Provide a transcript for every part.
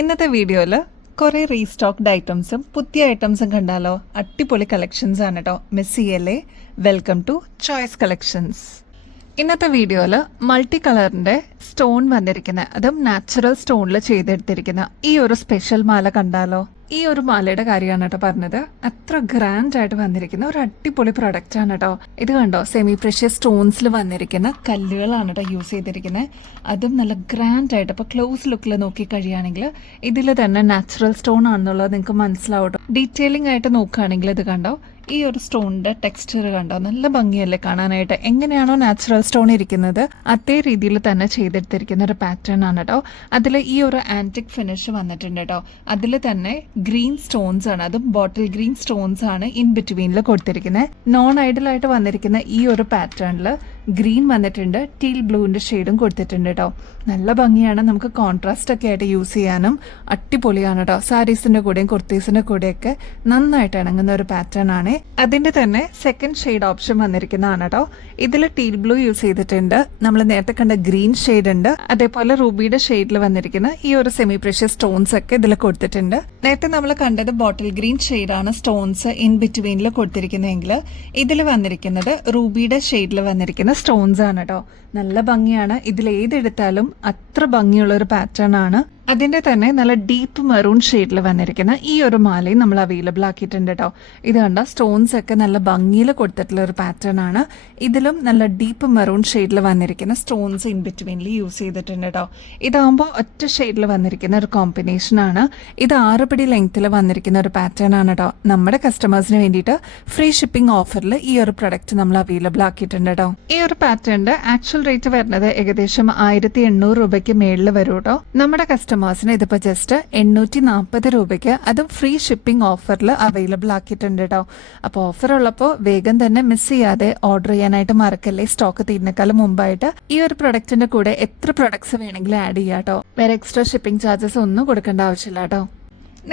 ഇന്നത്തെ വീഡിയോയിൽ കുറേ റീസ്റ്റോക്ക്ഡ് ഐറ്റംസും പുതിയ ഐറ്റംസും കണ്ടാലോ? അടിപൊളി കളക്ഷൻസ് ആണ് കേട്ടോ. മിസ് ചെയ്യല്ലേ. Welcome to Choice collections. ഇന്നത്തെ വീഡിയോയിൽ മൾട്ടി കളറിൻ്റെ സ്റ്റോൺ വന്നിരിക്കുന്ന, അതും നാച്ചുറൽ സ്റ്റോണിൽ ചെയ്തെടുത്തിരിക്കുന്ന ഈ ഒരു സ്പെഷ്യൽ മാല കണ്ടാലോ? ഈ ഒരു മാലയുടെ കാര്യമാണ് കേട്ടോ പറഞ്ഞത്. അത്ര ഗ്രാൻഡ് ആയിട്ട് വന്നിരിക്കുന്ന ഒരു അടിപൊളി പ്രൊഡക്റ്റ് ആണ് കേട്ടോ. ഇത് കണ്ടോ, സെമി പ്രഷ്യസ് സ്റ്റോൺസിൽ വന്നിരിക്കുന്ന കല്ലുകളാണ് കേട്ടോ യൂസ് ചെയ്തിരിക്കുന്നത്. അതും നല്ല ഗ്രാൻഡ് ആയിട്ട്. അപ്പോൾ ക്ലോസ് ലുക്കിൽ നോക്കി കഴിയുകയാണെങ്കിൽ ഇതിൽ തന്നെ നാച്ചുറൽ സ്റ്റോൺ ആണെന്നുള്ളത് നിങ്ങൾക്ക് മനസ്സിലാവും. ഡീറ്റെയിലിംഗ് ആയിട്ട് നോക്കുകയാണെങ്കിൽ ഇത് കണ്ടോ, ഈ ഒരു സ്റ്റോണിന്റെ ടെക്സ്ചർ കണ്ടോ, നല്ല ഭംഗിയല്ലേ കാണാനായിട്ട്. എങ്ങനെയാണോ നാച്ചുറൽ സ്റ്റോൺ ഇരിക്കുന്നത് അതേ രീതിയിൽ തന്നെ ചെയ്തെടുത്തിരിക്കുന്ന ഒരു പാറ്റേൺ ആണ് കേട്ടോ. അതിൽ ഈ ഒരു ആന്റിക് ഫിനിഷ് വന്നിട്ടുണ്ട് കേട്ടോ. അതിൽ തന്നെ ഗ്രീൻ സ്റ്റോൺസ് ആണ്, അതും ബോട്ടിൽ ഗ്രീൻ സ്റ്റോൺസ് ആണ് ഇൻ ബിറ്റ്വീനിൽ കൊടുത്തിരിക്കുന്നത്. നോൺ ഐഡൽ ആയിട്ട് വന്നിരിക്കുന്ന ഈ ഒരു പാറ്റേണിൽ ഗ്രീൻ വന്നിട്ടുണ്ട്, ടീൽ ബ്ലൂവിന്റെ ഷെയ്ഡും കൊടുത്തിട്ടുണ്ട് കേട്ടോ. നല്ല ഭംഗിയാണ്. നമുക്ക് കോൺട്രാസ്റ്റ് ഒക്കെ ആയിട്ട് യൂസ് ചെയ്യാനും അടിപൊളിയാണ് കേട്ടോ. സാരീസിന്റെ കൂടെയും കുർത്തീസിന്റെ കൂടെയൊക്കെ നന്നായിട്ട് ഇണങ്ങുന്ന ഒരു പാറ്റേൺ ആണ്. അതിന്റെ തന്നെ സെക്കൻഡ് ഷെയ്ഡ് ഓപ്ഷൻ വന്നിരിക്കുന്നതാണ് കേട്ടോ. ഇതിൽ ടീൽ ബ്ലൂ യൂസ് ചെയ്തിട്ടുണ്ട്, നമ്മൾ നേരത്തെ കണ്ട ഗ്രീൻ ഷെയ്ഡ് ഉണ്ട്, അതേപോലെ റൂബിയുടെ ഷെയ്ഡിൽ വന്നിരിക്കുന്ന ഈ ഒരു സെമി പ്രഷ്യസ് സ്റ്റോൺസ് ഒക്കെ ഇതിൽ കൊടുത്തിട്ടുണ്ട്. നേരത്തെ നമ്മൾ കണ്ടത് ബോട്ടിൽ ഗ്രീൻ ഷെയ്ഡാണ് സ്റ്റോൺസ് ഇൻ ബിറ്റ്വീനിൽ കൊടുത്തിരിക്കുന്നതെങ്കിൽ ഇതിൽ വന്നിരിക്കുന്നത് റൂബിയുടെ ഷെയ്ഡിൽ വന്നിരിക്കുന്ന സ്റ്റോൺസ് ആണ് കേട്ടോ. നല്ല ഭംഗിയാണ്. ഇതിൽ ഏതെടുത്താലും അത്ര ഭംഗിയുള്ള ഒരു പാറ്റേൺ ആണ്. അതിന്റെ തന്നെ നല്ല ഡീപ്പ് മെറൂൺ ഷെയ്ഡിൽ വന്നിരിക്കുന്ന ഈ ഒരു മാലയും നമ്മൾ അവൈലബിൾ ആക്കിയിട്ടുണ്ട് കേട്ടോ. ഇത് കണ്ട സ്റ്റോൺസ് ഒക്കെ നല്ല ഭംഗിയിൽ കൊടുത്തിട്ടുള്ള ഒരു പാറ്റേൺ ആണ്. ഇതിലും നല്ല ഡീപ്പ് മെറൂൺ ഷെയ്ഡിൽ വന്നിരിക്കുന്ന സ്റ്റോൺസ് ഇൻ ബിറ്റ്വീനിൽ യൂസ് ചെയ്തിട്ടുണ്ട് കേട്ടോ. ഇതാകുമ്പോൾ ഒറ്റ ഷെയ്ഡിൽ വന്നിരിക്കുന്ന ഒരു കോമ്പിനേഷൻ ആണ്. ഇത് 6 പിടി ലെങ്ത്തിൽ വന്നിരിക്കുന്ന ഒരു പാറ്റേൺ ആണ് കേട്ടോ. നമ്മുടെ കസ്റ്റമേഴ്സിന് വേണ്ടിയിട്ട് ഫ്രീ ഷിപ്പിംഗ് ഓഫറിൽ ഈ ഒരു പ്രൊഡക്റ്റ് നമ്മൾ അവൈലബിൾ ആക്കിയിട്ടുണ്ട് കേട്ടോ. ഈ ഒരു പാറ്റേണിന്റെ ആക്ച്വൽ റേറ്റ് വരുന്നത് ഏകദേശം 1800 രൂപയ്ക്ക് മേളിൽ വരും കേട്ടോ. നമ്മുടെ കസ്റ്റമേഴ്സിന് ഇതിപ്പോൾ ജസ്റ്റ് 840 രൂപയ്ക്ക്, അതും ഫ്രീ ഷിപ്പിംഗ് ഓഫറിൽ അവൈലബിൾ ആക്കിയിട്ടുണ്ട് കേട്ടോ. അപ്പോൾ ഓഫർ ഉള്ളപ്പോൾ വേഗം തന്നെ മിസ് ചെയ്യാതെ ഓർഡർ ചെയ്യാനായിട്ട് മറക്കല്ലേ. സ്റ്റോക്ക് തീരുന്നേക്കാളും മുമ്പായിട്ട് ഈ ഒരു പ്രൊഡക്റ്റിന്റെ കൂടെ എത്ര പ്രൊഡക്ട്സ് വേണമെങ്കിലും ആഡ് ചെയ്യാം കേട്ടോ. വേറെ എക്സ്ട്രാ ഷിപ്പിംഗ് ചാർജസ് ഒന്നും കൊടുക്കേണ്ട ആവശ്യമില്ല കേട്ടോ.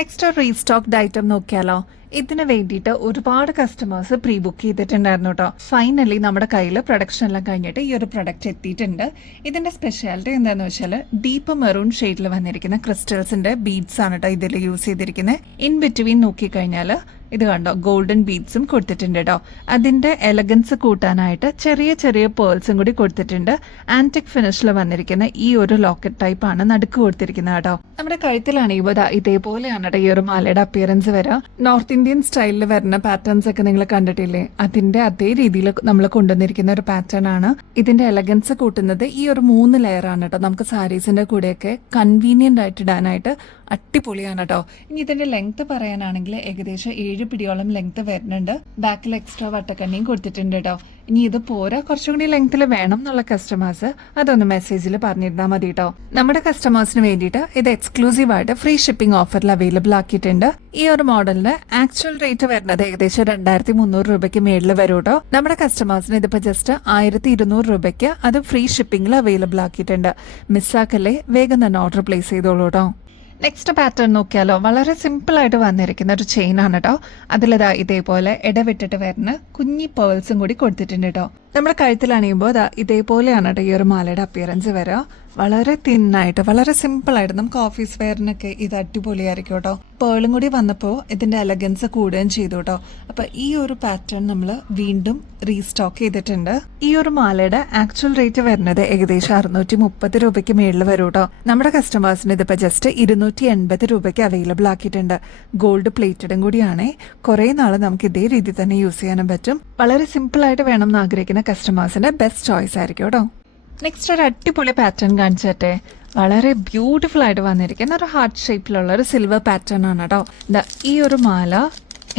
നെക്സ്റ്റ് റീസ്റ്റോക്ഡ് ഐറ്റം നോക്കിയാലോ? ഇതിന് വേണ്ടിയിട്ട് ഒരുപാട് കസ്റ്റമേഴ്സ് പ്രീ ബുക്ക് ചെയ്തിട്ടുണ്ടായിരുന്നു കേട്ടോ. ഫൈനലി നമ്മുടെ കയ്യിൽ പ്രൊഡക്ഷൻ എല്ലാം കഴിഞ്ഞിട്ട് ഈ ഒരു പ്രൊഡക്റ്റ് എത്തിയിട്ടുണ്ട്. ഇതിന്റെ സ്പെഷ്യാലിറ്റി എന്താണെന്ന് വെച്ചാൽ ഡീപ്പ് മെറൂൺ ഷെയ്ഡിൽ വന്നിരിക്കുന്ന ക്രിസ്റ്റൽസിന്റെ ബീഡ്സ് ആണ് കേട്ടോ ഇതിൽ യൂസ് ചെയ്തിരിക്കുന്നത്. ഇൻ ബിറ്റ്വീൻ നോക്കിക്കഴിഞ്ഞാൽ ഇത് കണ്ടോ, ഗോൾഡൻ ബീഡ്സും കൊടുത്തിട്ടുണ്ട് കേട്ടോ. അതിന്റെ എലഗൻസ് കൂട്ടാനായിട്ട് ചെറിയ ചെറിയ പേൾസും കൂടി കൊടുത്തിട്ടുണ്ട്. ആന്റിക് ഫിനിഷിൽ വന്നിരിക്കുന്ന ഈ ഒരു ലോക്കറ്റ് ടൈപ്പ് ആണ് നടുക്ക് കൊടുത്തിരിക്കുന്നത് കേട്ടോ. നമ്മുടെ കഴുത്തിലാണെങ്കിൽ ഇതേപോലെയാണ് കേട്ടോ ഈ ഒരു മാലയുടെ അപ്പിയറൻസ് വരിക. നോർത്ത് ഇന്ത്യൻ സ്റ്റൈലിൽ വരുന്ന പാറ്റേൺസ് ഒക്കെ നിങ്ങൾ കണ്ടിട്ടില്ലേ? അതിന്റെ അതേ രീതിയിൽ നമ്മൾ കൊണ്ടുവന്നിരിക്കുന്ന ഒരു പാറ്റേൺ ആണ്. ഇതിന്റെ എലഗൻസ് കൂട്ടുന്നത് ഈ ഒരു 3 ലെയർ ആണ് കേട്ടോ. നമുക്ക് സാരീസിന്റെ കൂടെയൊക്കെ കൺവീനിയന്റ് ആയിട്ട് ഇടാനായിട്ട് അടിപൊളിയാണ് കേട്ടോ. ഇനി ഇതിന്റെ ലെങ്ത് പറയാനാണെങ്കിൽ ഏകദേശം 7 പിടിയോളം ലെങ്ത് വരുന്നുണ്ട്. ബാക്കിൽ എക്സ്ട്രാ വട്ടക്കണ്ണിയും കൊടുത്തിട്ടുണ്ട് കേട്ടോ. ഇനി ഇത് പോരാ, കുറച്ചും കൂടി ലെങ്ത്തിൽ വേണം എന്നുള്ള കസ്റ്റമേഴ്സ് അതൊന്ന് മെസ്സേജിൽ പറഞ്ഞിരുന്നാൽ മതി കേട്ടോ. നമ്മുടെ കസ്റ്റമേഴ്സിന് വേണ്ടിയിട്ട് ഇത് എക്സ്ക്ലൂസീവ് ആയിട്ട് ഫ്രീ ഷിപ്പിംഗ് ഓഫറിൽ അവൈലബിൾ ആക്കിയിട്ടുണ്ട്. ഈ ഒരു മോഡലിന് ആക്ച്വൽ റേറ്റ് വരുന്നത് ഏകദേശം 2300 രൂപയ്ക്ക് മേളിൽ വരും കേട്ടോ. നമ്മുടെ കസ്റ്റമേഴ്സിന് ഇതിപ്പോ ജസ്റ്റ് 1200 രൂപയ്ക്ക് അത് ഫ്രീ ഷിപ്പിംഗിൽ അവൈലബിൾ ആക്കിയിട്ടുണ്ട്. മിസ്സാക്കല്ലേ, വേഗം തന്നെ ഓർഡർ പ്ലേസ് ചെയ്തോളൂ കേട്ടോ. നെക്സ്റ്റ് പാറ്റേൺ നോക്കിയാലോ? വളരെ സിമ്പിൾ ആയിട്ട് വന്നിരിക്കുന്ന ഒരു ചെയിൻ ആണ് കേട്ടോ. അതിലിതാ ഇതേപോലെ ഇടവിട്ടിട്ട് വരുന്ന കുഞ്ഞി പേൾസും കൂടി കൊടുത്തിട്ടുണ്ട് കേട്ടോ. നമ്മുടെ കഴുത്തിലണിയുമ്പോൾ ഇതേപോലെയാണ് കേട്ടോ ഈ ഒരു മാലയുടെ അപ്പിയറൻസ് വരിക. വളരെ തിന്നായിട്ട്, വളരെ സിമ്പിൾ ആയിട്ട് നമുക്ക് ഓഫീസ് വെയറിനൊക്കെ ഇത് അടിപൊളിയായിരിക്കും കേട്ടോ. പേളും കൂടി വന്നപ്പോൾ ഇതിന്റെ എലഗൻസ് കൂടുകയും ചെയ്തു കേട്ടോ. അപ്പൊ ഈ ഒരു പാറ്റേൺ നമ്മൾ വീണ്ടും റീസ്റ്റോക്ക് ചെയ്തിട്ടുണ്ട്. ഈ ഒരു മാലയുടെ ആക്ച്വൽ റേറ്റ് വരുന്നത് ഏകദേശം 630 രൂപയ്ക്ക് മേളിൽ വരും കേട്ടോ. നമ്മുടെ കസ്റ്റമേഴ്സിന് ഇതിപ്പോ ജസ്റ്റ് 280 രൂപയ്ക്ക് അവൈലബിൾ ആക്കിയിട്ടുണ്ട്. ഗോൾഡ് പ്ലേറ്റഡും കൂടിയാണ്. കുറെ നാള് നമുക്ക് ഇതേ രീതിയിൽ തന്നെ യൂസ് ചെയ്യാനും പറ്റും. വളരെ സിമ്പിൾ ആയിട്ട് വേണം എന്ന് ആഗ്രഹിക്കുന്ന കസ്റ്റമേഴ്സിന്റെ ബെസ്റ്റ് ചോയ്സ് ആയിരിക്കും കേട്ടോ. നെക്സ്റ്റ് ഒരു അടിപൊളി പാറ്റേൺ കാണിച്ചേ. വളരെ ബ്യൂട്ടിഫുൾ ആയിട്ട് വന്നിരിക്കുന്ന ഒരു ഹാർട്ട് ഷേപ്പിലുള്ള ഒരു സിൽവർ പാറ്റേൺ ആണ് കേട്ടോ. ഈ ഒരു മാല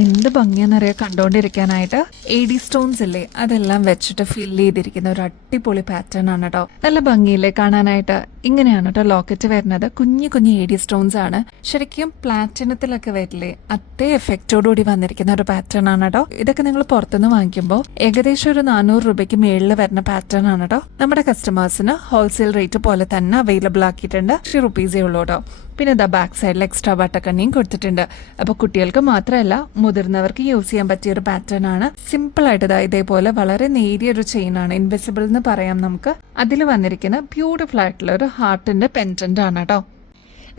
എന്ത് ഭംഗിയാണെന്നറിയാം കണ്ടുകൊണ്ടിരിക്കാനായിട്ട്. AD സ്റ്റോൺസ് ഇല്ലേ, അതെല്ലാം വെച്ചിട്ട് ഫില്ല് ചെയ്തിരിക്കുന്ന ഒരു അടിപൊളി പാറ്റേൺ ആണ് കേട്ടോ. നല്ല ഭംഗിയില്ലേ കാണാനായിട്ട്. ഇങ്ങനെയാണ് കേട്ടോ ലോക്കറ്റ് വരുന്നത്. കുഞ്ഞു കുഞ്ഞു AD സ്റ്റോൺസ് ആണ്. ശരിക്കും പ്ലാറ്റിനത്തിലൊക്കെ വരില്ലേ, അതേ എഫക്റ്റോടുകൂടി വന്നിരിക്കുന്ന ഒരു പാറ്റേൺ ആണ് കേട്ടോ. ഇതൊക്കെ നിങ്ങൾ പുറത്തുനിന്ന് വാങ്ങിക്കുമ്പോൾ ഏകദേശം ഒരു 400 രൂപയ്ക്ക് മേളിൽ വരുന്ന പാറ്റേൺ ആണ് കേട്ടോ. നമ്മുടെ കസ്റ്റമേഴ്സിന് ഹോൾസെയിൽ റേറ്റ് പോലെ തന്നെ അവൈലബിൾ ആക്കിയിട്ടുണ്ട്. 50 രൂപീസേ ഉള്ളൂ കേട്ടോ. പിന്നെ ഇതാ ബാക്ക് സൈഡിൽ എക്സ്ട്രാ വട്ടക്കണ്ണിയും കൊടുത്തിട്ടുണ്ട്. അപ്പോൾ കുട്ടികൾക്ക് മാത്രമല്ല മുതിർന്നവർക്ക് യൂസ് ചെയ്യാൻ പറ്റിയ ഒരു പാറ്റേൺ ആണ്. സിമ്പിൾ ആയിട്ട് ഇതേപോലെ വളരെ നേരിയൊരു ചെയിൻ ആണ്, ഇൻവിസിബിൾ എന്ന് പറയാം നമുക്ക്. അതിൽ വന്നിരിക്കുന്ന ബ്യൂട്ടിഫുൾ ആയിട്ടുള്ള ഒരു ഹാർട്ടിന്റെ പെൻഡന്റ് ആണ് കേട്ടോ.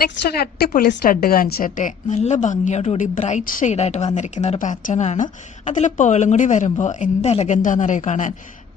നെക്സ്റ്റ് ഒരു അടിപൊളി സ്റ്റഡ് കാണിച്ചിട്ടെ. നല്ല ഭംഗിയോടുകൂടി ബ്രൈറ്റ് ഷെയ്ഡായിട്ട് വന്നിരിക്കുന്ന ഒരു പാറ്റേൺ ആണ്. അതിൽ പേളും കൂടി വരുമ്പോൾ എന്ത് എലഗൻ്റാണെന്നറിയോ കാണാൻ.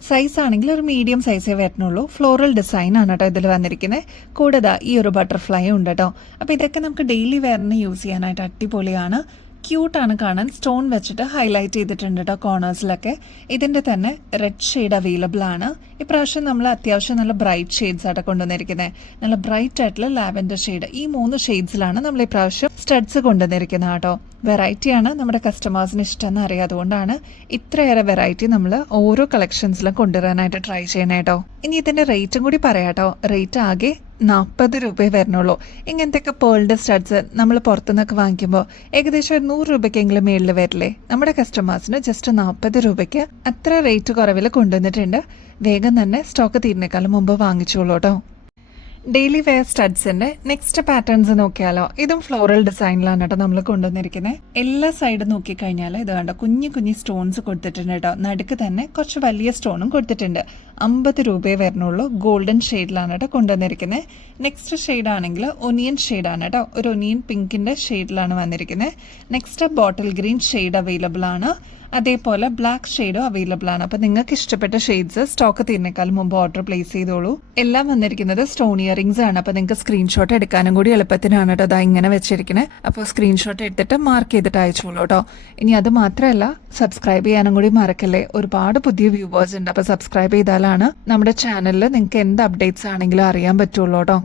സൈസ് ആണെങ്കിൽ ഒരു മീഡിയം സൈസേ വരുന്നുള്ളൂ. ഫ്ലോറൽ ഡിസൈൻ ആണ് കേട്ടോ ഇതിൽ വന്നിരിക്കുന്നത്. കൂടാതെ ഈ ഒരു ബട്ടർഫ്ലൈ ഉണ്ട് കേട്ടോ. അപ്പോൾ ഇതൊക്കെ നമുക്ക് ഡെയിലി വെയറിന് യൂസ് ചെയ്യാനായിട്ട് അടിപൊളിയാണ്. ക്യൂട്ടാണ് കാണാൻ. സ്റ്റോൺ വെച്ചിട്ട് ഹൈലൈറ്റ് ചെയ്തിട്ടുണ്ട് കേട്ടോ കോർണേഴ്സിലൊക്കെ. ഇതിൻ്റെ തന്നെ റെഡ് ഷെയ്ഡ് അവൈലബിൾ ആണ്. ഇപ്രാവശ്യം നമ്മൾ അത്യാവശ്യം നല്ല ബ്രൈറ്റ് ഷെയ്ഡ്സ് ആയിട്ട് കൊണ്ടുവന്നിരിക്കുന്നത്. നല്ല ബ്രൈറ്റ് ആയിട്ടുള്ള ലാവൻഡർ ഷെയ്ഡ്, ഈ 3 ഷെയ്ഡ്സിലാണ് നമ്മൾ ഇപ്രാവശ്യം സ്റ്റഡ്സ് കൊണ്ടുവന്നിരിക്കുന്നത് കേട്ടോ. വെറൈറ്റിയാണ് നമ്മുടെ കസ്റ്റമേഴ്സിന് ഇഷ്ടമെന്ന് അറിയാം. അതുകൊണ്ടാണ് ഇത്രയേറെ വെറൈറ്റി നമ്മൾ ഓരോ കളക്ഷൻസിലും കൊണ്ടുവരാനായിട്ട് ട്രൈ ചെയ്യണേ കേട്ടോ. ഇനി ഇതിൻ്റെ റേറ്റും കൂടി പറയാം കേട്ടോ. റേറ്റ് ആകെ 40 രൂപയെ വരുന്നുള്ളൂ. ഇങ്ങനത്തെയൊക്കെ പേൾഡ് സ്റ്റഡ്സ് നമ്മൾ പുറത്തുനിന്നൊക്കെ വാങ്ങിക്കുമ്പോൾ ഏകദേശം ഒരു 100 രൂപയ്ക്കെങ്കിലും മേളിൽ വരില്ലേ. നമ്മുടെ കസ്റ്റമേഴ്സിന് ജസ്റ്റ് 40 രൂപയ്ക്ക് അത്ര റേറ്റ് കുറവിൽ കൊണ്ടുവന്നിട്ടുണ്ട്. വേഗം തന്നെ സ്റ്റോക്ക് തീരുന്നേക്കാളും മുമ്പ് വാങ്ങിച്ചോളൂ കേട്ടോ. ഡെയിലി വെയർ സ്റ്റഡ്സിന്റെ നെക്സ്റ്റ് പാറ്റേൺസ് നോക്കിയാലോ. ഇതും ഫ്ലോറൽ ഡിസൈനിലാണ് കേട്ടോ നമ്മൾ കൊണ്ടുവന്നിരിക്കുന്നത്. എല്ലാ സൈഡും നോക്കിക്കഴിഞ്ഞാൽ ഇത് കണ്ടോ, കുഞ്ഞു കുഞ്ഞു സ്റ്റോൺസ് കൊടുത്തിട്ടുണ്ട് കേട്ടോ. നടുക്ക് തന്നെ കുറച്ച് വലിയ സ്റ്റോണും കൊടുത്തിട്ടുണ്ട്. 50 രൂപയെ വരുന്നുള്ളൂ. ഗോൾഡൻ ഷെയ്ഡിലാണ് കേട്ടോ കൊണ്ടുവന്നിരിക്കുന്നത്. നെക്സ്റ്റ് ഷെയ്ഡ് ആണെങ്കിൽ ഒനിയൻ ഷെയ്ഡാണ് കേട്ടോ. ഒരു ഒനിയൻ പിങ്കിന്റെ ഷെയ്ഡിലാണ് വന്നിരിക്കുന്നത്. Next bottle green shade available ആണ്. അതേപോലെ ബ്ലാക്ക് ഷെയ്ഡും അവൈലബിൾ ആണ്. അപ്പോൾ നിങ്ങൾക്ക് ഇഷ്ടപ്പെട്ട ഷെയ്ഡ്സ് സ്റ്റോക്ക് തീർന്നേക്കാളും മുമ്പ് ഓർഡർ പ്ലേസ് ചെയ്തോളൂ. എല്ലാം വന്നിരിക്കുന്നത് സ്റ്റോൺ ഇയറിംഗ്സ് ആണ്. അപ്പോൾ നിങ്ങൾക്ക് സ്ക്രീൻഷോട്ട് എടുക്കാനും കൂടി എളുപ്പത്തിനാണ് കേട്ടോ അതാ ഇങ്ങനെ വെച്ചിരിക്കുന്നത്. അപ്പോൾ സ്ക്രീൻഷോട്ട് എടുത്തിട്ട് മാർക്ക് ചെയ്തിട്ട് അയച്ചോളൂ കേട്ടോ. ഇനി അത് മാത്രമല്ല, സബ്സ്ക്രൈബ് ചെയ്യാനും കൂടി മറക്കല്ലേ. ഒരുപാട് പുതിയ വ്യൂവേഴ്സ് ഉണ്ട്. അപ്പോൾ സബ്സ്ക്രൈബ് ചെയ്താലാണ് നമ്മുടെ ചാനലിൽ നിങ്ങൾക്ക് എന്ത് അപ്ഡേറ്റ്സ് ആണെങ്കിലും അറിയാൻ പറ്റുള്ളൂ കേട്ടോ.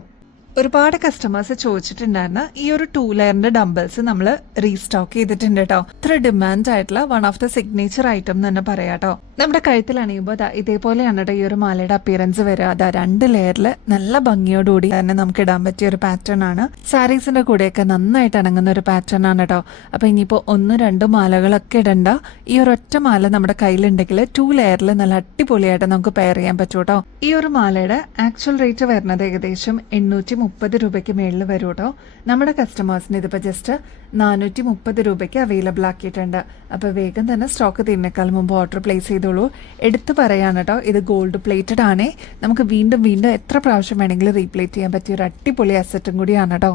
ഒരുപാട് കസ്റ്റമേഴ്സ് ചോദിച്ചിട്ടുണ്ടായിരുന്ന ഈ ഒരു 2 ലെയറിന്റെ ഡംബിൾസ് നമ്മൾ റീസ്റ്റോക്ക് ചെയ്തിട്ടുണ്ട് കേട്ടോ. ഇത്ര ഡിമാൻഡ് ആയിട്ടുള്ള one of the signature item എന്ന് തന്നെ പറയാം കേട്ടോ. നമ്മുടെ കഴുത്തിൽ അണിയുമ്പോൾ ഇതേപോലെയാണ് കേട്ടോ ഈ ഒരു മാലയുടെ അപ്പിയറൻസ് വരിക. അതാ 2 ലെയറിൽ നല്ല ഭംഗിയോടുകൂടി തന്നെ നമുക്ക് ഇടാൻ പറ്റിയ ഒരു പാറ്റേൺ ആണ്. സാരീസിന്റെ കൂടെയൊക്കെ നന്നായിട്ട് ഇണങ്ങുന്ന ഒരു പാറ്റേൺ ആണ് കേട്ടോ. അപ്പൊ ഇനിയിപ്പോ 1-2 മാലകളൊക്കെ ഇടണ്ട. ഈ ഒരു ഒറ്റ മാല നമ്മുടെ കയ്യിലുണ്ടെങ്കിൽ 2 ലെയറിൽ നല്ല അടിപൊളിയായിട്ട് നമുക്ക് പെയർ ചെയ്യാൻ പറ്റും കേട്ടോ. ഈ ഒരു മാലയുടെ ആക്ച്വൽ റേറ്റ് വരുന്നത് ഏകദേശം 830 രൂപയ്ക്ക് മേളിൽ വരും കേട്ടോ. നമ്മുടെ കസ്റ്റമേഴ്സിന് ഇതിപ്പോൾ ജസ്റ്റ് 430 രൂപയ്ക്ക് അവൈലബിൾ ആക്കിയിട്ടുണ്ട്. അപ്പോൾ വേഗം തന്നെ സ്റ്റോക്ക് തീരുന്നേക്കാൾ മുമ്പ് ഓർഡർ പ്ലേസ് ചെയ്തോളൂ. എടുത്തു പറയാണ് കേട്ടോ, ഇത് ഗോൾഡ് പ്ലേറ്റഡ് ആണേ. നമുക്ക് വീണ്ടും വീണ്ടും എത്ര പ്രാവശ്യം വേണമെങ്കിലും റീപ്ലേറ്റ് ചെയ്യാൻ പറ്റിയ ഒരു അടിപൊളി അസറ്റും കൂടിയാണ് കേട്ടോ.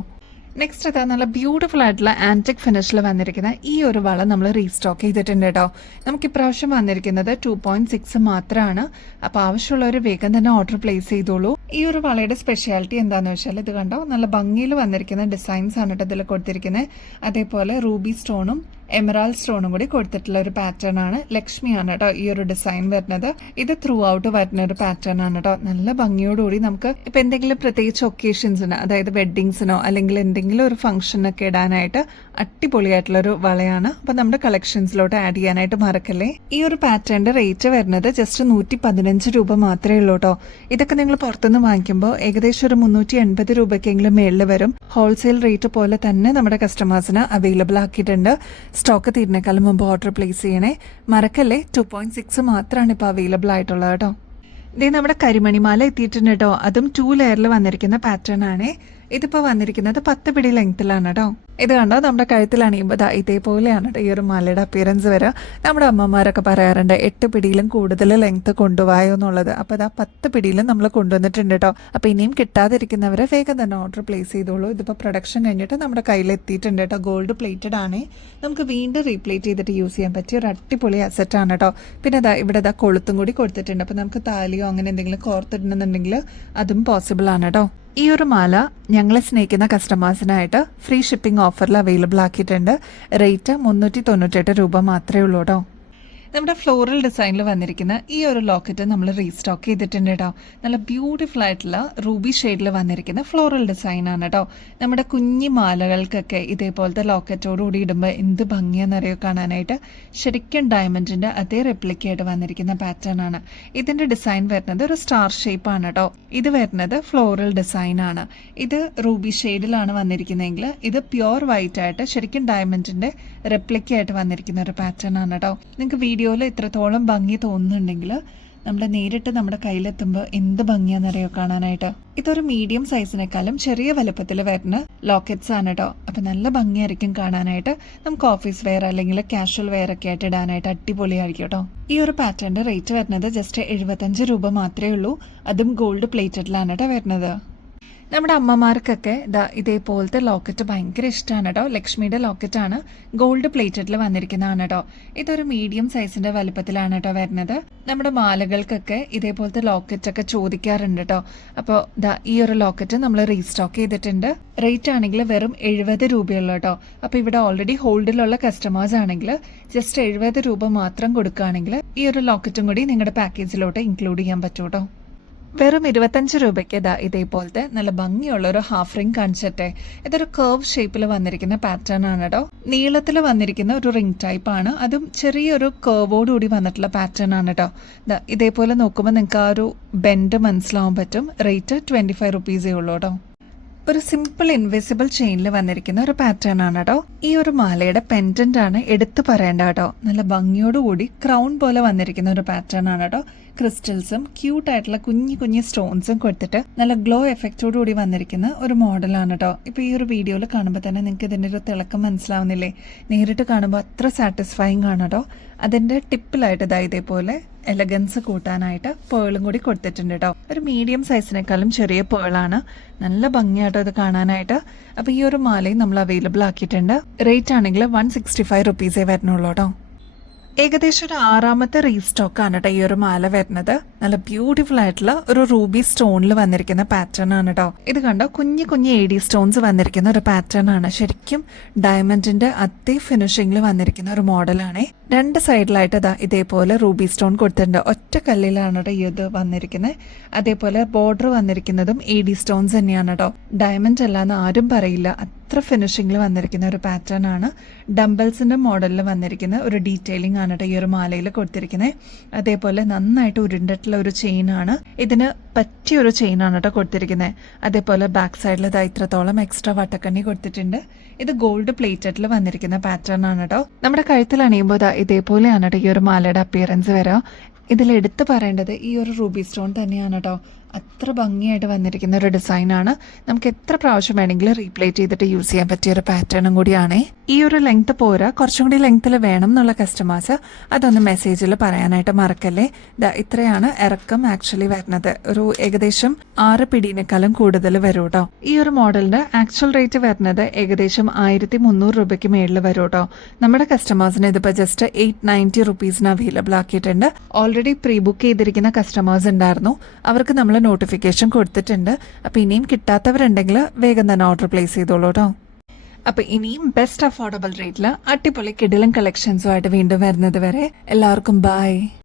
നെക്സ്റ്റ് അതാ നല്ല ബ്യൂട്ടിഫുൾ ആയിട്ടുള്ള ആൻറ്റിക് ഫിനിഷിൽ വന്നിരിക്കുന്ന ഈ ഒരു വള നമ്മൾ റീസ്റ്റോക്ക് ചെയ്തിട്ടുണ്ട് കേട്ടോ. നമുക്ക് ഇപ്രാവശ്യം വന്നിരിക്കുന്നത് 2.6 മാത്രമാണ്. അപ്പോൾ ആവശ്യമുള്ളവർ വേഗം തന്നെ ഓർഡർ പ്ലേസ് ചെയ്തോളൂ. ഈ ഒരു വളയുടെ സ്പെഷ്യാലിറ്റി എന്താണെന്ന് വെച്ചാൽ ഇത് കണ്ടോ, നല്ല ഭംഗിയിൽ വന്നിരിക്കുന്ന ഡിസൈൻസ് ആണ് കേട്ടോ ഇതിൽ കൊടുത്തിരിക്കുന്നത്. അതേപോലെ റൂബി സ്റ്റോണും എമറാൾഡ് സ്റ്റോണും കൂടി കൊടുത്തിട്ടുള്ള ഒരു പാറ്റേൺ ആണ്. ലക്ഷ്മിയാണ് കേട്ടോ ഈ ഒരു ഡിസൈൻ വരുന്നത്. ഇത് ത്രൂ ഔട്ട് വരുന്ന ഒരു പാറ്റേൺ ആണ് കേട്ടോ. നല്ല ഭംഗിയോടുകൂടി നമുക്ക് ഇപ്പൊ എന്തെങ്കിലും പ്രത്യേകിച്ച് ഒക്കേഷൻസിന്, അതായത് വെഡ്ഡിങ്സിനോ അല്ലെങ്കിൽ എന്തെങ്കിലും ഒരു ഫംഗ്ഷനൊക്കെ ഇടാനായിട്ട് അടിപൊളിയായിട്ടുള്ള ഒരു വളയാണ്. അപ്പൊ നമ്മുടെ കളക്ഷൻസിലോട്ട് ആഡ് ചെയ്യാനായിട്ട് മറക്കല്ലേ. ഈ ഒരു പാറ്റേണിന്റെ റേറ്റ് വരുന്നത് ജസ്റ്റ് 115 രൂപ മാത്രമേ ഉള്ളൂ കേട്ടോ. ഇതൊക്കെ നിങ്ങൾ പുറത്തുനിന്ന് വാങ്ങിക്കുമ്പോൾ ഏകദേശം ഒരു 380 രൂപയ്ക്കെങ്കിലും മേളിൽ വരും. ഹോൾസെയിൽ റേറ്റ് പോലെ തന്നെ നമ്മുടെ കസ്റ്റമേഴ്സിന് അവൈലബിൾ ആക്കിയിട്ടുണ്ട്. സ്റ്റോക്ക് തീരുന്നേക്കാളും മുമ്പ് ഓർഡർ പ്ലേസ് ചെയ്യണേ മറക്കല്ലേ. 2.6 മാത്രമാണ് ഇപ്പോൾ അവൈലബിൾ ആയിട്ടുള്ളത് കേട്ടോ. ഇതേ നമ്മുടെ കരിമണിമാല എത്തിയിട്ടുണ്ട് കേട്ടോ. അതും 2 ലെയറിൽ വന്നിരിക്കുന്ന പാറ്റേൺ ആണേ. ഇതിപ്പോൾ വന്നിരിക്കുന്നത് 10 പിടി ലെങ്ത്തിലാണ് കേട്ടോ. ഇത് കണ്ടോ, നമ്മുടെ കഴുത്തിൽ അണിയുമ്പോൾ ഇതേപോലെയാണ് കേട്ടോ ഈ ഒരു മാലയുടെ അപ്പിയറൻസ് വരിക. നമ്മുടെ അമ്മമാരൊക്കെ പറയാറുണ്ട് 8 പിടിയിലും കൂടുതൽ ലെങ്ത്ത് കൊണ്ടുപോയോ എന്നുള്ളത്. അപ്പോൾ 10 പിടിയിലും നമ്മൾ കൊണ്ടുവന്നിട്ടുണ്ട് കേട്ടോ. അപ്പോൾ ഇനിയും കിട്ടാതിരിക്കുന്നവരെ വേഗം തന്നെ ഓർഡർ പ്ലേസ് ചെയ്തോളൂ. ഇതിപ്പോൾ പ്രൊഡക്ഷൻ കഴിഞ്ഞിട്ട് നമ്മുടെ കയ്യിൽ എത്തിയിട്ടുണ്ട് കേട്ടോ. ഗോൾഡ് പ്ലേറ്റഡ് ആണ്. നമുക്ക് വീണ്ടും റീപ്ലേറ്റ് ചെയ്തിട്ട് യൂസ് ചെയ്യാൻ പറ്റിയ ഒരു അടിപൊളി അസറ്റാണ് കേട്ടോ. പിന്നെ ഇവിടെ കൊളുത്തും കൂടി കൊടുത്തിട്ടുണ്ട്. അപ്പോൾ നമുക്ക് താലിയോ അങ്ങനെ എന്തെങ്കിലും കോർത്തിടണമെന്നുണ്ടെങ്കിൽ അതും പോസിബിൾ ആണ് കേട്ടോ. ഈ ഒരു മാല ഞങ്ങളെ സ്നേഹിക്കുന്ന കസ്റ്റമേഴ്സിനായിട്ട് ഫ്രീ ഷിപ്പിംഗ് ഓഫറിൽ അവൈലബിൾ ആക്കിയിട്ടുണ്ട്. റേറ്റ് 398 രൂപ മാത്രമേ ഉള്ളൂ കേട്ടോ. നമ്മുടെ ഫ്ലോറൽ ഡിസൈനിൽ വന്നിരിക്കുന്ന ഈ ഒരു ലോക്കറ്റ് നമ്മൾ റീസ്റ്റോക്ക് ചെയ്തിട്ടുണ്ട് കേട്ടോ. നല്ല ബ്യൂട്ടിഫുൾ ആയിട്ടുള്ള റൂബി ഷെയ്ഡിൽ വന്നിരിക്കുന്ന ഫ്ലോറൽ ഡിസൈൻ ആണ് കേട്ടോ. നമ്മുടെ കുഞ്ഞി മാലകൾക്കൊക്കെ ഇതേപോലത്തെ ലോക്കറ്റോടുകൂടി ഇടുമ്പോൾ എന്ത് ഭംഗിയാണെന്നറിയോ കാണാനായിട്ട്. ശരിക്കും ഡയമണ്ടിന്റെ അതേ റെപ്ലിക്കയായിട്ട് വന്നിരിക്കുന്ന പാറ്റേൺ ആണ്. ഇതിന്റെ ഡിസൈൻ വരുന്നത് ഒരു സ്റ്റാർ ഷേപ്പ് ആണ് കേട്ടോ. ഇത് വരുന്നത് ഫ്ലോറൽ ഡിസൈൻ ആണ്. ഇത് റൂബി ഷെയ്ഡിലാണ് വന്നിരിക്കുന്നതെങ്കിൽ ഇത് പ്യുവർ വൈറ്റ് ആയിട്ട് ശരിക്കും ഡയമണ്ടിന്റെ റെപ്ലിക്കയായിട്ട് വന്നിരിക്കുന്ന ഒരു പാറ്റേൺ ആണ് കേട്ടോ. നിങ്ങൾക്ക് വീഡിയോയിൽ ഇത്രത്തോളം ഭംഗി തോന്നുന്നുണ്ടെങ്കിൽ നേരിട്ട് നമ്മുടെ കയ്യിലെത്തുമ്പോൾ എന്ത് ഭംഗിയാണെന്നറിയോ കാണാനായിട്ട്. ഇതൊരു മീഡിയം സൈസിനേക്കാളും ചെറിയ വലുപ്പത്തിൽ വരുന്ന ലോക്കറ്റ്സ് ആണ് കേട്ടോ. അപ്പം നല്ല ഭംഗിയായിരിക്കും കാണാനായിട്ട്. നമുക്ക് ഓഫീസ് വെയർ അല്ലെങ്കിൽ കാഷ്വൽ വെയർ ഒക്കെ ആയിട്ട് ഇടാനായിട്ട് അടിപൊളിയായിരിക്കും കേട്ടോ. ഈ ഒരു പാറ്റേണിന്റെ റേറ്റ് വരുന്നത് ജസ്റ്റ് 75 രൂപ മാത്രമേ ഉള്ളൂ. അതും ഗോൾഡ് പ്ലേറ്റഡിലാണ് കേട്ടോ വരുന്നത്. നമ്മുടെ അമ്മമാർക്കൊക്കെ ഇതേപോലത്തെ ലോക്കറ്റ് ഭയങ്കര ഇഷ്ടമാണ് കേട്ടോ. ലക്ഷ്മിയുടെ ലോക്കറ്റാണ്, ഗോൾഡ് പ്ലേറ്റഡിൽ വന്നിരിക്കുന്നതാണ് കേട്ടോ. ഇതൊരു മീഡിയം സൈസിന്റെ വലുപ്പത്തിലാണ് കേട്ടോ വരുന്നത്. നമ്മുടെ മാലകൾക്കൊക്കെ ഇതേപോലത്തെ ലോക്കറ്റ് ഒക്കെ ചോദിക്കാറുണ്ട് കേട്ടോ. അപ്പോൾ ഈ ഒരു ലോക്കറ്റ് നമ്മൾ റീസ്റ്റോക്ക് ചെയ്തിട്ടുണ്ട്. റേറ്റ് ആണെങ്കിൽ വെറും 70 രൂപയുള്ളൂ കേട്ടോ. അപ്പോൾ ഇവിടെ ഓൾറെഡി ഹോൾഡിലുള്ള കസ്റ്റമേഴ്സ് ആണെങ്കിൽ ജസ്റ്റ് 70 രൂപ മാത്രം കൊടുക്കുകയാണെങ്കിൽ ഈ ഒരു ലോക്കറ്റും കൂടി നിങ്ങളുടെ പാക്കേജിലോട്ട് ഇൻക്ലൂഡ് ചെയ്യാൻ പറ്റും കേട്ടോ. വെറും 25 രൂപയ്ക്ക് ഇതേപോലത്തെ നല്ല ഭംഗിയുള്ള ഒരു ഹാഫ് റിംഗ് കാണിച്ചിട്ടെ. ഇതൊരു കർവ് ഷേപ്പിൽ വന്നിരിക്കുന്ന പാറ്റേൺ ആണ് കേട്ടോ. നീളത്തിൽ വന്നിരിക്കുന്ന ഒരു റിംഗ് ടൈപ്പ് ആണ്, അതും ചെറിയൊരു കർവോട് കൂടി വന്നിട്ടുള്ള പാറ്റേൺ ആണ് കേട്ടോ. ഇതേപോലെ നോക്കുമ്പോൾ നിങ്ങൾക്ക് ആ ഒരു ബെൻഡ് മനസ്സിലാവാൻ പറ്റും. റേറ്റ് 25 റുപ്പീസേ ഉള്ളൂ കേട്ടോ. ഒരു സിമ്പിൾ ഇൻവിസിബിൾ ചെയിനിൽ വന്നിരിക്കുന്ന ഒരു പാറ്റേൺ ആണ് കേട്ടോ. ഈ ഒരു മാലയുടെ പെൻഡന്റ് ആണ് എടുത്തു പറയേണ്ട കേട്ടോ. നല്ല ഭംഗിയോടുകൂടി ക്രൗൺ പോലെ വന്നിരിക്കുന്ന ഒരു പാറ്റേൺ ആണ് കേട്ടോ. ക്രിസ്റ്റൽസും ക്യൂട്ട് ആയിട്ടുള്ള കുഞ്ഞു കുഞ്ഞു സ്റ്റോൺസും കൊടുത്തിട്ട് നല്ല ഗ്ലോ എഫക്റ്റോട് കൂടി വന്നിരിക്കുന്ന ഒരു മോഡലാണ് കേട്ടോ. ഇപ്പൊ ഈ ഒരു വീഡിയോയിൽ കാണുമ്പോൾ തന്നെ നിങ്ങൾക്ക് ഇതിന്റെ ഒരു തിളക്കം മനസ്സിലാവുന്നില്ലേ? നേരിട്ട് കാണുമ്പോൾ അത്ര സാറ്റിസ്ഫൈങ് ആണ് കേട്ടോ. അതിന്റെ ടിപ്പിലായിട്ട് ഇതേപോലെ എലഗൻസ് കൂട്ടാനായിട്ട് പേളും കൂടി കൊടുത്തിട്ടുണ്ട് കേട്ടോ. ഒരു മീഡിയം സൈസിനേക്കാളും ചെറിയ പേളാണ്. നല്ല ഭംഗിയായിട്ടോ ഇത് കാണാനായിട്ട്. അപ്പൊ ഈ ഒരു മാലയും നമ്മൾ അവൈലബിൾ ആക്കിയിട്ടുണ്ട്. റേറ്റ് ആണെങ്കിൽ 165 റുപ്പീസേ വരുന്നുള്ളൂ കേട്ടോ. ഏകദേശം ഒരു 6ാമത്തെ റീസ്റ്റോക്ക് ആണ് കേട്ടോ ഈ ഒരു മാല വരുന്നത്. നല്ല ബ്യൂട്ടിഫുൾ ആയിട്ടുള്ള ഒരു റൂബി സ്റ്റോണിൽ വന്നിരിക്കുന്ന പാറ്റേൺ ആണ് കേട്ടോ. ഇത് കണ്ടോ, കുഞ്ഞു കുഞ്ഞു AD സ്റ്റോൺസ് വന്നിരിക്കുന്ന ഒരു പാറ്റേൺ ആണ്. ശരിക്കും ഡയമണ്ടിന്റെ അതേ ഫിനിഷിംഗിൽ വന്നിരിക്കുന്ന ഒരു മോഡലാണ്. രണ്ട് സൈഡിലായിട്ട് ഇതേപോലെ റൂബി സ്റ്റോൺ കൊടുത്തിട്ടുണ്ട്. ഒറ്റ കല്ലിലാണ് കേട്ടോ ഇത് വന്നിരിക്കുന്നത്. അതേപോലെ ബോർഡർ വന്നിരിക്കുന്നതും AD സ്റ്റോൺസ് തന്നെയാണ് കേട്ടോ. ഡയമണ്ട് അല്ലാന്ന് ആരും പറയില്ല, അത്ര ഫിനിഷിംഗിൽ വന്നിരിക്കുന്ന ഒരു പാറ്റേൺ ആണ്. ഡംബൽസിന്റെ മോഡലിൽ വന്നിരിക്കുന്ന ഒരു ഡീറ്റെയിലിംഗ് ആണ് കേട്ടോ ഈ ഒരു മാലയിൽ കൊടുത്തിരിക്കുന്നത്. അതേപോലെ നന്നായിട്ട് ഉരുണ്ടിട്ടുള്ള ഒരു ചെയിൻ ആണ്. ഇതിന് പറ്റിയ ഒരു ചെയിൻ ആണ് കേട്ടോ കൊടുത്തിരിക്കുന്നത്. അതേപോലെ ബാക്ക് സൈഡിൽ ഇത്രത്തോളം എക്സ്ട്രാ വട്ടക്കണ്ണി കൊടുത്തിട്ടുണ്ട്. ഇത് ഗോൾഡ് പ്ലേറ്റഡിൽ വന്നിരിക്കുന്ന പാറ്റേൺ ആണ് കേട്ടോ. നമ്മുടെ കഴുത്തിൽ അണിയുമ്പോൾ ഇതേപോലെയാണ് കേട്ടോ ഈ ഒരു മാലയുടെ അപ്പിയറൻസ് വരാം. ഇതിൽ എടുത്തു പറയേണ്ടത് ഈ ഒരു റൂബി സ്റ്റോൺ തന്നെയാണ് കേട്ടോ. അത്ര ഭംഗിയായിട്ട് വന്നിരിക്കുന്ന ഒരു ഡിസൈനാണ്. നമുക്ക് എത്ര പ്രാവശ്യം വേണമെങ്കിലും റീപ്ലേറ്റ് ചെയ്തിട്ട് യൂസ് ചെയ്യാൻ പറ്റിയ ഒരു പാറ്റേണും കൂടിയാണ്. ഈ ഒരു ലെങ്ത് പോരാ, കുറച്ചും കൂടി ലെങ്ത്തിൽ വേണം എന്നുള്ള കസ്റ്റമേഴ്സ് അതൊന്ന് മെസ്സേജിൽ പറയാനായിട്ട് മറക്കല്ലേ. ഇത്രയാണ് ഇറക്കം ആക്ച്വലി വരുന്നത്. ഒരു ഏകദേശം 6 പിടിനേക്കാളും കൂടുതൽ വരും കേട്ടോ. ഈ ഒരു മോഡലിന്റെ ആക്ച്വൽ റേറ്റ് വരുന്നത് ഏകദേശം 1300 രൂപയ്ക്ക് മേളിൽ വരും കേട്ടോ. നമ്മുടെ കസ്റ്റമേഴ്സിന് ഇതിപ്പോൾ ജസ്റ്റ് 890 റുപ്പീസിന് അവൈലബിൾ ആക്കിയിട്ടുണ്ട്. ഓൾറെഡി പ്രീ ബുക്ക് ചെയ്തിരിക്കുന്ന കസ്റ്റമേഴ്സ് ഉണ്ടായിരുന്നു, അവർക്ക് നമ്മൾ നോട്ടിഫിക്കേഷൻ കൊടുത്തിട്ടുണ്ട്. അപ്പൊ ഇനിയും കിട്ടാത്തവരുണ്ടെങ്കിൽ വേഗം തന്നെ ഓർഡർ പ്ലേസ് ചെയ്തോളൂ കേട്ടോ. അപ്പൊ ഇനിയും ബെസ്റ്റ് അഫോർഡബിൾ റേറ്റിൽ അടിപൊളി കിടിലൻ കളക്ഷൻസുമായിട്ട് വീണ്ടും വരുന്നത് വരെ എല്ലാവർക്കും ബൈ.